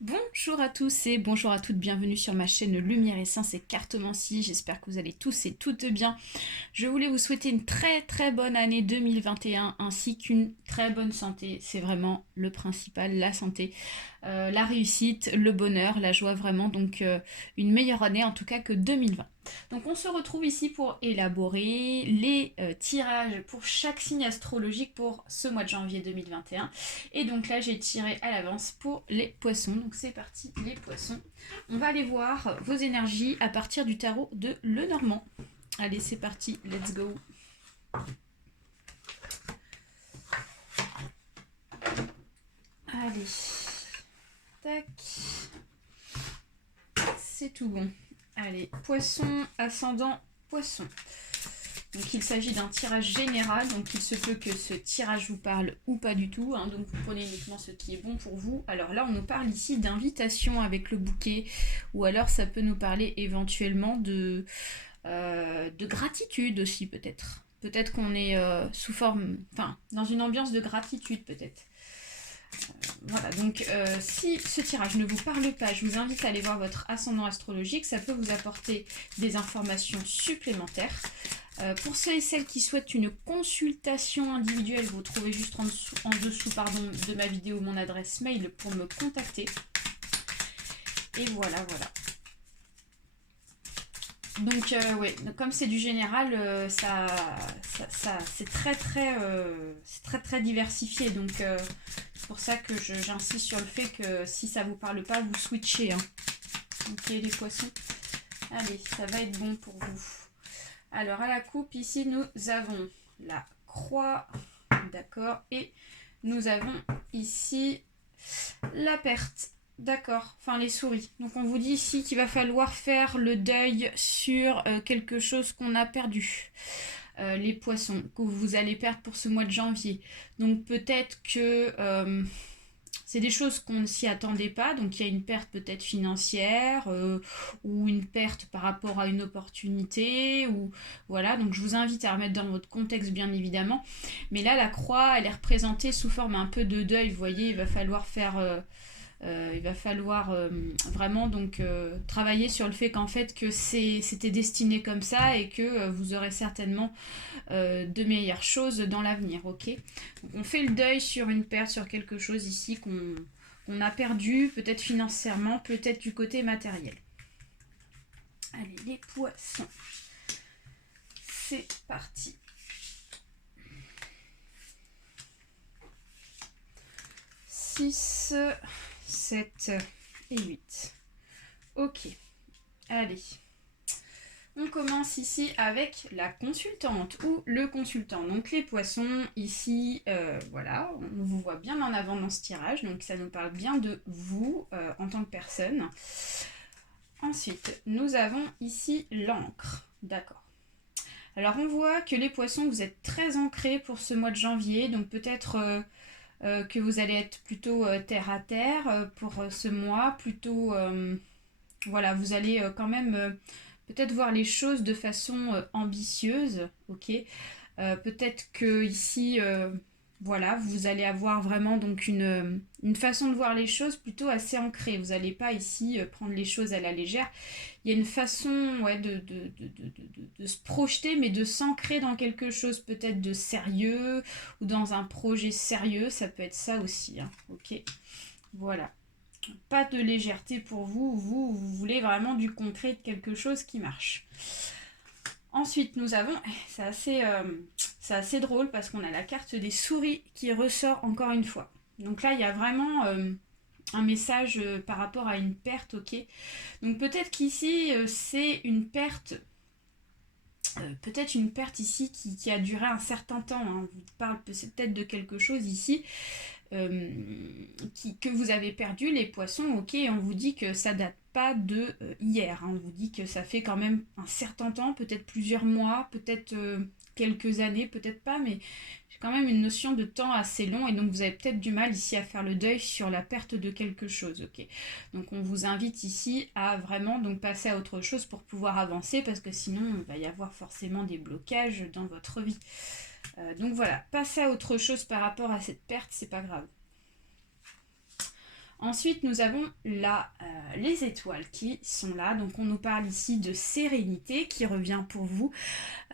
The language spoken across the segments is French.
Bonjour à tous et bonjour à toutes, bienvenue sur ma chaîne Lumière Essence et Cartomancie, j'espère que vous allez tous et toutes bien. Je voulais vous souhaiter une très bonne année 2021 ainsi qu'une très bonne santé, c'est vraiment le principal, la santé, la réussite, le bonheur, la joie vraiment, donc une meilleure année en tout cas que 2020. Donc on se retrouve ici pour élaborer les tirages pour chaque signe astrologique pour ce mois de janvier 2021. Et donc là j'ai tiré à l'avance pour les poissons. Donc c'est parti les poissons. On va aller voir vos énergies à partir du tarot de Lenormand. Allez c'est parti, let's go. Allez. Tac. C'est tout bon. Allez, poisson, ascendant, poisson. Donc il s'agit d'un tirage général, donc il se peut que ce tirage vous parle ou pas du tout, hein, donc vous prenez uniquement ce qui est bon pour vous. Alors là on nous parle ici d'invitation avec le bouquet, ou alors ça peut nous parler éventuellement de gratitude aussi peut-être. Peut-être qu'on est sous forme, enfin dans une ambiance de gratitude peut-être. Voilà, donc si ce tirage ne vous parle pas, je vous invite à aller voir votre ascendant astrologique, ça peut vous apporter des informations supplémentaires. Pour ceux et celles qui souhaitent une consultation individuelle, vous trouvez juste en dessous de ma vidéo mon adresse mail pour me contacter. Et voilà. Donc ouais, comme c'est du général, c'est très diversifié. Donc c'est pour ça que j'insiste sur le fait que si ça vous parle pas, vous switchez. Hein. Ok les poissons. Allez, ça va être bon pour vous. Alors à la coupe ici nous avons la croix, d'accord, et nous avons ici la perte. D'accord, enfin les souris. Donc on vous dit ici qu'il va falloir faire le deuil sur quelque chose qu'on a perdu. Les poissons que vous allez perdre pour ce mois de janvier. Donc peut-être que c'est des choses qu'on ne s'y attendait pas. Donc il y a une perte peut-être financière ou une perte par rapport à une opportunité. Ou voilà, donc je vous invite à remettre dans votre contexte bien évidemment. Mais là la croix elle est représentée sous forme un peu de deuil. Vous voyez, il va falloir faire vraiment donc travailler sur le fait qu'en fait que c'était destiné comme ça et que vous aurez certainement de meilleures choses dans l'avenir, ok. Donc on fait le deuil sur une perte, sur quelque chose ici qu'on a perdu, peut-être financièrement, peut-être du côté matériel. Allez les poissons, c'est parti. Six, 7 et 8. Ok, allez. On commence ici avec la consultante ou le consultant. Donc les poissons, ici, voilà, on vous voit bien en avant dans ce tirage. Donc ça nous parle bien de vous en tant que personne. Ensuite, nous avons ici l'encre. D'accord. Alors on voit que les poissons, vous êtes très ancrés pour ce mois de janvier. Donc peut-être que vous allez être plutôt terre à terre pour ce mois. Plutôt, voilà, vous allez quand même peut-être voir les choses de façon ambitieuse, ok. Peut-être que ici, voilà, vous allez avoir vraiment donc une façon de voir les choses plutôt assez ancrée. Vous n'allez pas ici prendre les choses à la légère. Il y a une façon ouais, de se projeter, mais de s'ancrer dans quelque chose peut-être de sérieux ou dans un projet sérieux. Ça peut être ça aussi, hein, ok. Voilà. Pas de légèreté pour vous. Vous voulez vraiment du concret, de quelque chose qui marche. Ensuite, nous avons, c'est assez drôle parce qu'on a la carte des souris qui ressort encore une fois. Donc là, il y a vraiment un message par rapport à une perte, ok. Donc peut-être qu'ici, c'est une perte, peut-être une perte ici qui a duré un certain temps. Hein. On vous parle peut-être de quelque chose ici que vous avez perdu, les poissons, ok, et on vous dit que ça date pas de hier, hein. On vous dit que ça fait quand même un certain temps, peut-être plusieurs mois, peut-être quelques années, peut-être pas, mais j'ai quand même une notion de temps assez long, et donc vous avez peut-être du mal ici à faire le deuil sur la perte de quelque chose, ok. Donc on vous invite ici à vraiment donc passer à autre chose pour pouvoir avancer, parce que sinon il va y avoir forcément des blocages dans votre vie. Donc voilà, passer à autre chose par rapport à cette perte, c'est pas grave. Ensuite, nous avons là les étoiles qui sont là. Donc, on nous parle ici de sérénité qui revient pour vous.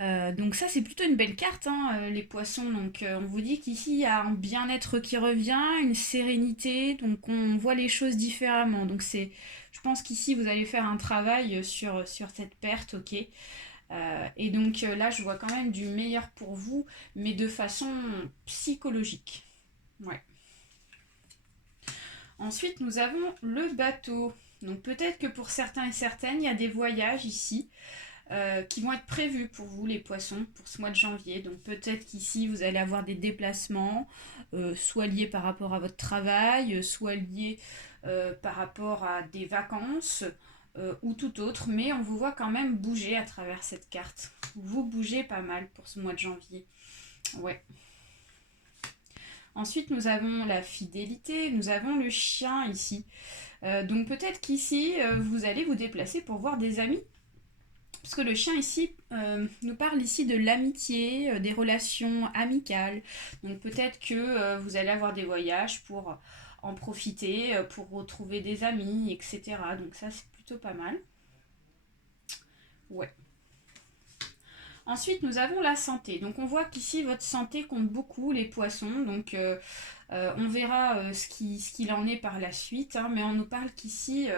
Donc ça, c'est plutôt une belle carte, hein, les poissons. Donc, on vous dit qu'ici, il y a un bien-être qui revient, une sérénité. Donc, on voit les choses différemment. Donc, je pense qu'ici, vous allez faire un travail sur cette perte, ok. Et donc, là, je vois quand même du meilleur pour vous, mais de façon psychologique. Ouais. Ensuite, nous avons le bateau. Donc peut-être que pour certains et certaines, il y a des voyages ici qui vont être prévus pour vous, les poissons, pour ce mois de janvier. Donc peut-être qu'ici, vous allez avoir des déplacements, soit liés par rapport à votre travail, soit liés par rapport à des vacances ou tout autre. Mais on vous voit quand même bouger à travers cette carte. Vous bougez pas mal pour ce mois de janvier. Ouais. Ensuite, nous avons la fidélité, nous avons le chien ici. Donc peut-être qu'ici, vous allez vous déplacer pour voir des amis. Parce que le chien ici nous parle ici de l'amitié, des relations amicales. Donc peut-être que vous allez avoir des voyages pour en profiter, pour retrouver des amis, etc. Donc ça, c'est plutôt pas mal. Ouais. Ensuite, nous avons la santé. Donc on voit qu'ici, votre santé compte beaucoup, les poissons. Donc on verra ce qu'il en est par la suite. Hein, mais on nous parle qu'ici,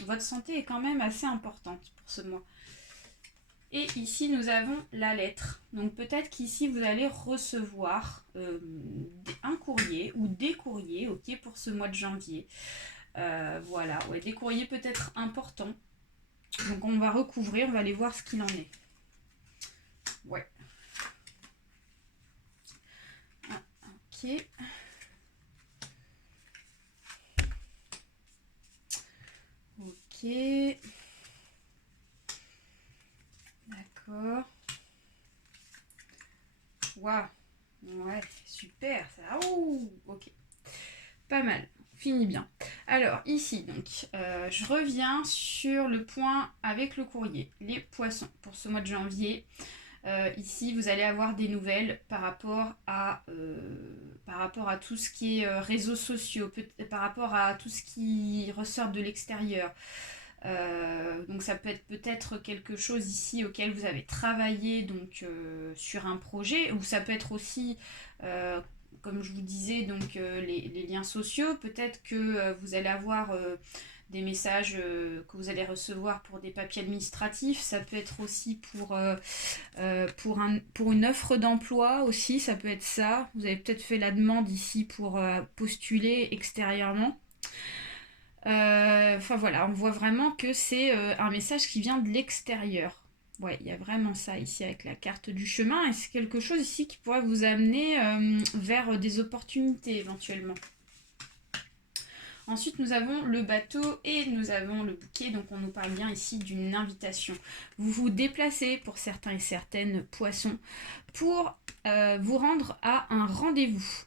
votre santé est quand même assez importante pour ce mois. Et ici, nous avons la lettre. Donc peut-être qu'ici, vous allez recevoir un courrier ou des courriers, ok, pour ce mois de janvier. Voilà, ouais, des courriers peut-être importants. Donc on va recouvrir, on va aller voir ce qu'il en est. Ouais. Ah, ok. Ok. D'accord. Waouh. Ouais, super ça. Oh, ok. Pas mal. Fini bien. Alors ici, donc, je reviens sur le point avec le courrier. Les poissons pour ce mois de janvier. Ici, vous allez avoir des nouvelles par rapport à tout ce qui est réseaux sociaux, par rapport à tout ce qui ressort de l'extérieur. Donc ça peut être peut-être quelque chose ici auquel vous avez travaillé donc sur un projet, ou ça peut être aussi comme je vous disais donc les liens sociaux. Peut-être que vous allez avoir des messages que vous allez recevoir pour des papiers administratifs. Ça peut être aussi pour une offre d'emploi aussi, ça peut être ça. Vous avez peut-être fait la demande ici pour postuler extérieurement. Enfin voilà, on voit vraiment que c'est un message qui vient de l'extérieur. Ouais, il y a vraiment ça ici avec la carte du chemin, et c'est quelque chose ici qui pourrait vous amener vers des opportunités éventuellement. Ensuite, nous avons le bateau et nous avons le bouquet. Donc, on nous parle bien ici d'une invitation. Vous vous déplacez pour certains et certaines poissons pour vous rendre à un rendez-vous.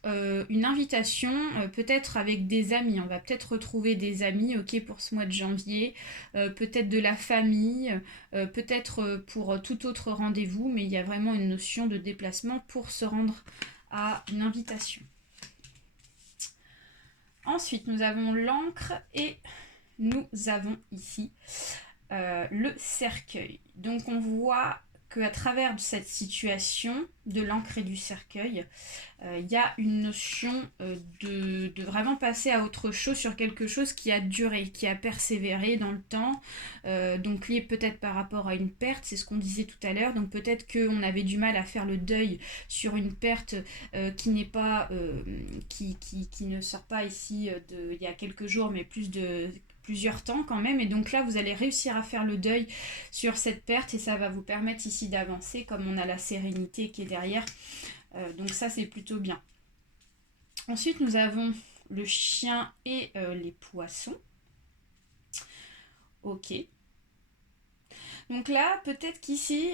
Une invitation, peut-être avec des amis. On va peut-être retrouver des amis, ok, pour ce mois de janvier. Peut-être de la famille. Peut-être pour tout autre rendez-vous. Mais il y a vraiment une notion de déplacement pour se rendre à une invitation. Ensuite, nous avons l'encre et nous avons ici le cercueil. Donc, on voit qu'à travers cette situation de l'encre et du cercueil, il y a une notion de vraiment passer à autre chose, sur quelque chose qui a duré, qui a persévéré dans le temps, donc lié peut-être par rapport à une perte, c'est ce qu'on disait tout à l'heure. Donc peut-être qu'on avait du mal à faire le deuil sur une perte qui n'est pas qui ne sort pas ici il y a quelques jours, mais plusieurs temps quand même. Et donc là, vous allez réussir à faire le deuil sur cette perte, et ça va vous permettre ici d'avancer, comme on a la sérénité qui est derrière. Donc ça, c'est plutôt bien. Ensuite, nous avons le chien et les poissons. Ok. Donc là, peut-être qu'ici,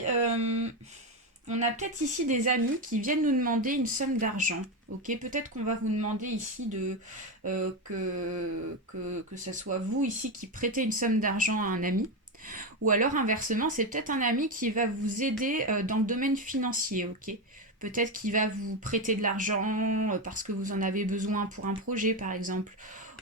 on a peut-être ici des amis qui viennent nous demander une somme d'argent. Ok, peut-être qu'on va vous demander ici que ce soit vous ici qui prêtez une somme d'argent à un ami. Ou alors inversement, c'est peut-être un ami qui va vous aider dans le domaine financier, ok. Peut-être qu'il va vous prêter de l'argent parce que vous en avez besoin pour un projet, par exemple.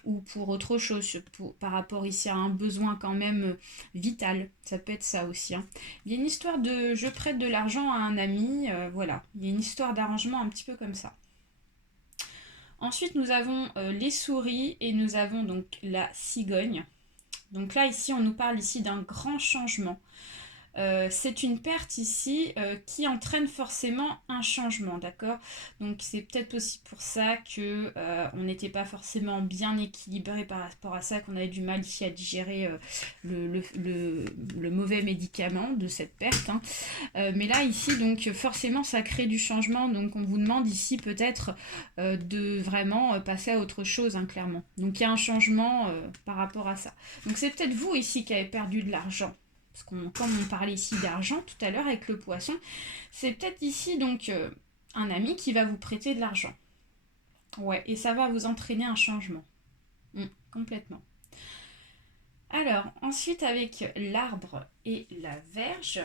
ou pour autre chose, par rapport ici à un besoin quand même vital. Ça peut être ça aussi. Hein. Il y a une histoire de je prête de l'argent à un ami, voilà. Il y a une histoire d'arrangement un petit peu comme ça. Ensuite, nous avons les souris et nous avons donc la cigogne. Donc là, ici, on nous parle ici d'un grand changement. C'est une perte ici qui entraîne forcément un changement, d'accord? Donc c'est peut-être aussi pour ça que on n'était pas forcément bien équilibré par rapport à ça, qu'on avait du mal ici à digérer le mauvais médicament de cette perte. Hein. Mais là ici donc forcément ça crée du changement, donc on vous demande ici peut-être de vraiment passer à autre chose, hein, clairement. Donc il y a un changement par rapport à ça. Donc c'est peut-être vous ici qui avez perdu de l'argent. Parce comme on parlait ici d'argent tout à l'heure avec le poisson, c'est peut-être ici donc un ami qui va vous prêter de l'argent. Ouais, et ça va vous entraîner un changement. Complètement. Alors, ensuite avec l'arbre et la verge,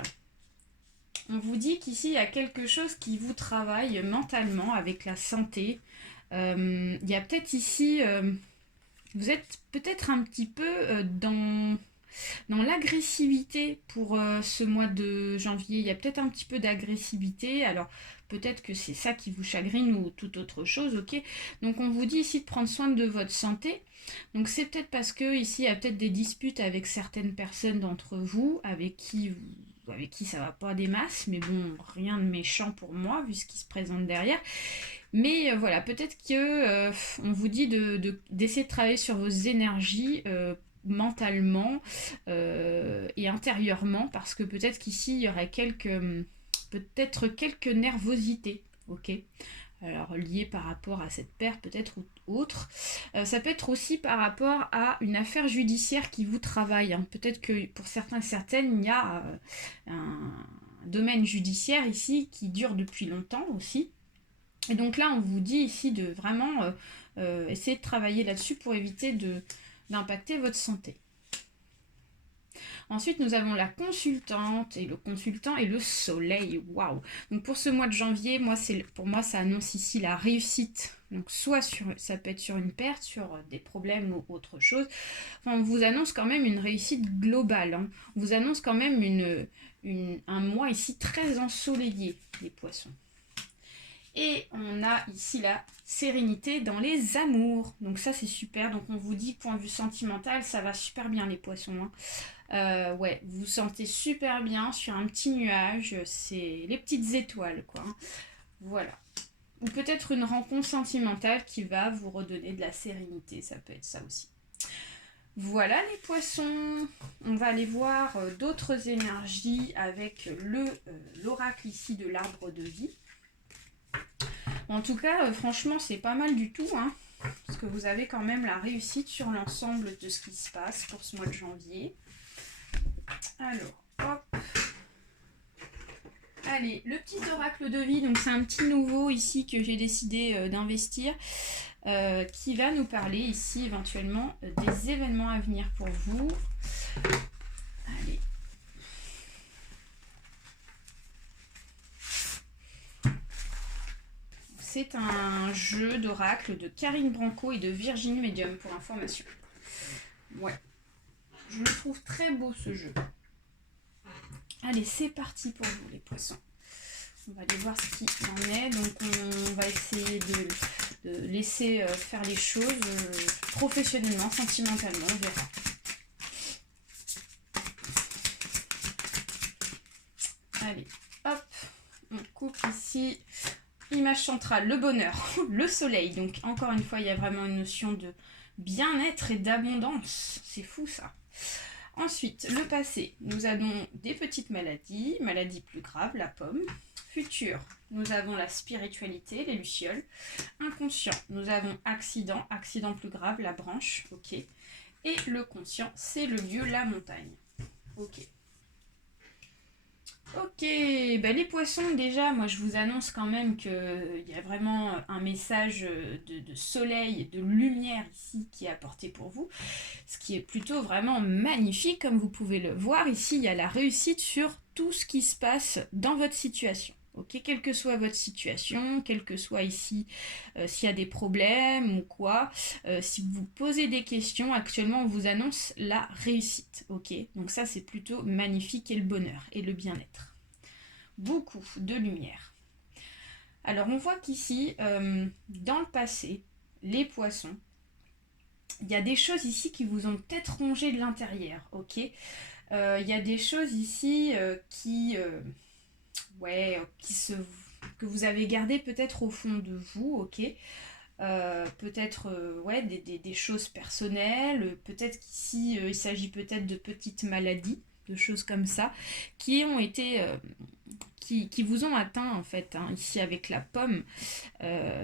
on vous dit qu'ici il y a quelque chose qui vous travaille mentalement avec la santé. Il y a peut-être ici, vous êtes peut-être un petit peu dans l'agressivité pour ce mois de janvier. Il y a peut-être un petit peu d'agressivité. Alors peut-être que c'est ça qui vous chagrine ou toute autre chose, ok. Donc on vous dit ici de prendre soin de votre santé. Donc c'est peut-être parce que ici il y a peut-être des disputes avec certaines personnes d'entre vous, avec qui ça va pas des masses, mais bon, rien de méchant pour moi vu ce qui se présente derrière. Mais voilà, peut-être que on vous dit d'essayer de travailler sur vos énergies mentalement et intérieurement, parce que peut-être qu'ici il y aurait peut-être quelques nervosités, ok, alors liées par rapport à cette perte peut-être ou autre. Ça peut être aussi par rapport à une affaire judiciaire qui vous travaille, hein. Peut-être que pour certains et certaines il y a un domaine judiciaire ici qui dure depuis longtemps aussi. Et donc là, on vous dit ici de vraiment essayer de travailler là-dessus pour éviter d'impacter votre santé. Ensuite, nous avons la consultante et le consultant et le soleil. Waouh! Donc pour ce mois de janvier, pour moi, ça annonce ici la réussite. Donc soit ça peut être sur une perte, sur des problèmes ou autre chose. Enfin, on vous annonce quand même une réussite globale. Hein. On vous annonce quand même un mois ici très ensoleillé, les poissons. Et on a ici la sérénité dans les amours. Donc ça, c'est super. Donc on vous dit, point de vue sentimental, ça va super bien les poissons. Hein. Ouais, vous vous sentez super bien sur un petit nuage. C'est les petites étoiles, quoi. Hein. Voilà. Ou peut-être une rencontre sentimentale qui va vous redonner de la sérénité. Ça peut être ça aussi. Voilà les poissons. On va aller voir d'autres énergies avec l'oracle ici de l'arbre de vie. En tout cas, franchement, c'est pas mal du tout, hein, parce que vous avez quand même la réussite sur l'ensemble de ce qui se passe pour ce mois de janvier. Alors, hop. Allez, le petit oracle de vie, donc c'est un petit nouveau ici que j'ai décidé d'investir, qui va nous parler ici éventuellement des événements à venir pour vous. Allez. C'est un jeu d'oracle de Karine Branco et de Virginie Medium pour information. Ouais. Je le trouve très beau ce jeu. Allez, c'est parti pour vous les poissons. On va aller voir ce qu'il en est. Donc on va essayer de laisser faire les choses professionnellement, sentimentalement, on verra. Allez, hop, on coupe ici. Image centrale, le bonheur, le soleil. Donc encore une fois, il y a vraiment une notion de bien-être et d'abondance. C'est fou ça. Ensuite, le passé. Nous avons des petites maladies, maladies plus graves, la pomme. Futur, nous avons la spiritualité, les lucioles. Inconscient, nous avons accident, accident plus grave, la branche. Ok. Et le conscient, c'est le lieu, la montagne. Ok. Ok, les poissons, déjà, moi je vous annonce quand même qu'il y a vraiment un message de soleil, de lumière ici qui est apporté pour vous, ce qui est plutôt vraiment magnifique, comme vous pouvez le voir. Ici, il y a la réussite sur tout ce qui se passe dans votre situation. ok? Quelle que soit votre situation, quelle que soit ici, s'il y a des problèmes ou quoi, si vous posez des questions, actuellement on vous annonce la réussite, ok? Donc ça c'est plutôt magnifique et le bonheur et le bien-être. Beaucoup de lumière. Alors on voit qu'ici, dans le passé, les poissons, il y a des choses ici qui vous ont peut-être rongé de l'intérieur, ok? Il y a des choses ici que vous avez gardées peut-être au fond de vous, ok? Peut-être des choses personnelles, peut-être qu'ici il s'agit peut-être de petites maladies, de choses comme ça, qui ont été... qui vous ont atteint en fait, hein, ici avec la pomme.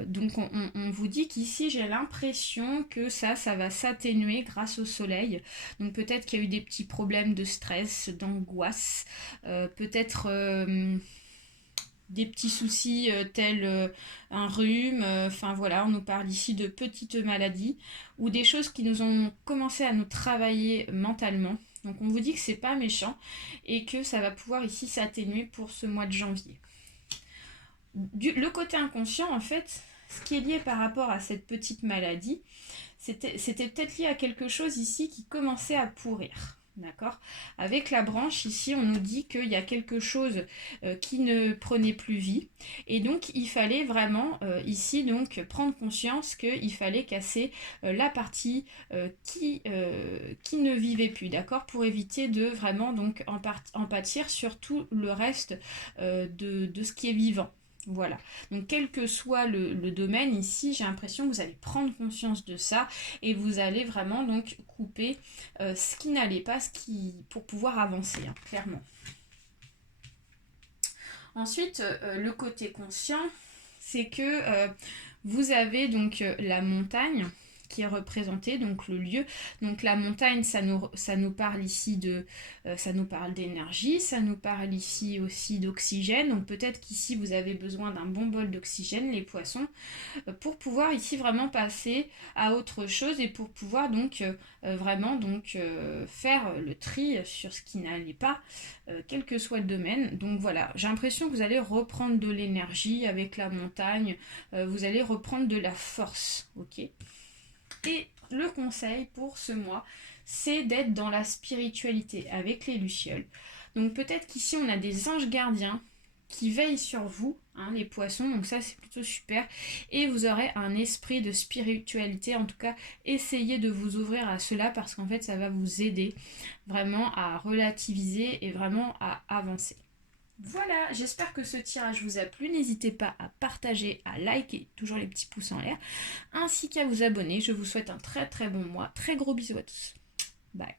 Donc on vous dit qu'ici j'ai l'impression que ça va s'atténuer grâce au soleil. Donc peut-être qu'il y a eu des petits problèmes de stress, d'angoisse, peut-être des petits soucis tels un rhume, enfin voilà, on nous parle ici de petites maladies ou des choses qui nous ont commencé à nous travailler mentalement. Donc on vous dit que c'est pas méchant et que ça va pouvoir ici s'atténuer pour ce mois de janvier. Le côté inconscient, en fait, ce qui est lié par rapport à cette petite maladie, c'était peut-être lié à quelque chose ici qui commençait à pourrir. D'accord? Avec la branche, ici, on nous dit qu'il y a quelque chose qui ne prenait plus vie. Et donc, il fallait vraiment, ici, donc, prendre conscience qu'il fallait casser la partie qui ne vivait plus. D'accord? Pour éviter de vraiment donc, en pâtir sur tout le reste de ce qui est vivant. Voilà, donc quel que soit le domaine ici, j'ai l'impression que vous allez prendre conscience de ça et vous allez vraiment donc couper ce qui n'allait pas, pour pouvoir avancer, hein, clairement. Ensuite, le côté conscient, c'est que vous avez donc la montagne qui est représentée, donc le lieu. Donc la montagne, ça nous parle ici ça nous parle d'énergie, ça nous parle ici aussi d'oxygène. Donc peut-être qu'ici vous avez besoin d'un bon bol d'oxygène, les poissons, pour pouvoir ici vraiment passer à autre chose et pour pouvoir donc vraiment donc faire le tri sur ce qui n'allait pas, quel que soit le domaine. Donc voilà, j'ai l'impression que vous allez reprendre de l'énergie avec la montagne, vous allez reprendre de la force, ok? Et le conseil pour ce mois, c'est d'être dans la spiritualité avec les lucioles. Donc peut-être qu'ici on a des anges gardiens qui veillent sur vous, hein, les poissons, donc ça c'est plutôt super. Et vous aurez un esprit de spiritualité, en tout cas essayez de vous ouvrir à cela parce qu'en fait ça va vous aider vraiment à relativiser et vraiment à avancer. Voilà, j'espère que ce tirage vous a plu. N'hésitez pas à partager, à liker, toujours les petits pouces en l'air, ainsi qu'à vous abonner. Je vous souhaite un très très bon mois. Très gros bisous à tous. Bye.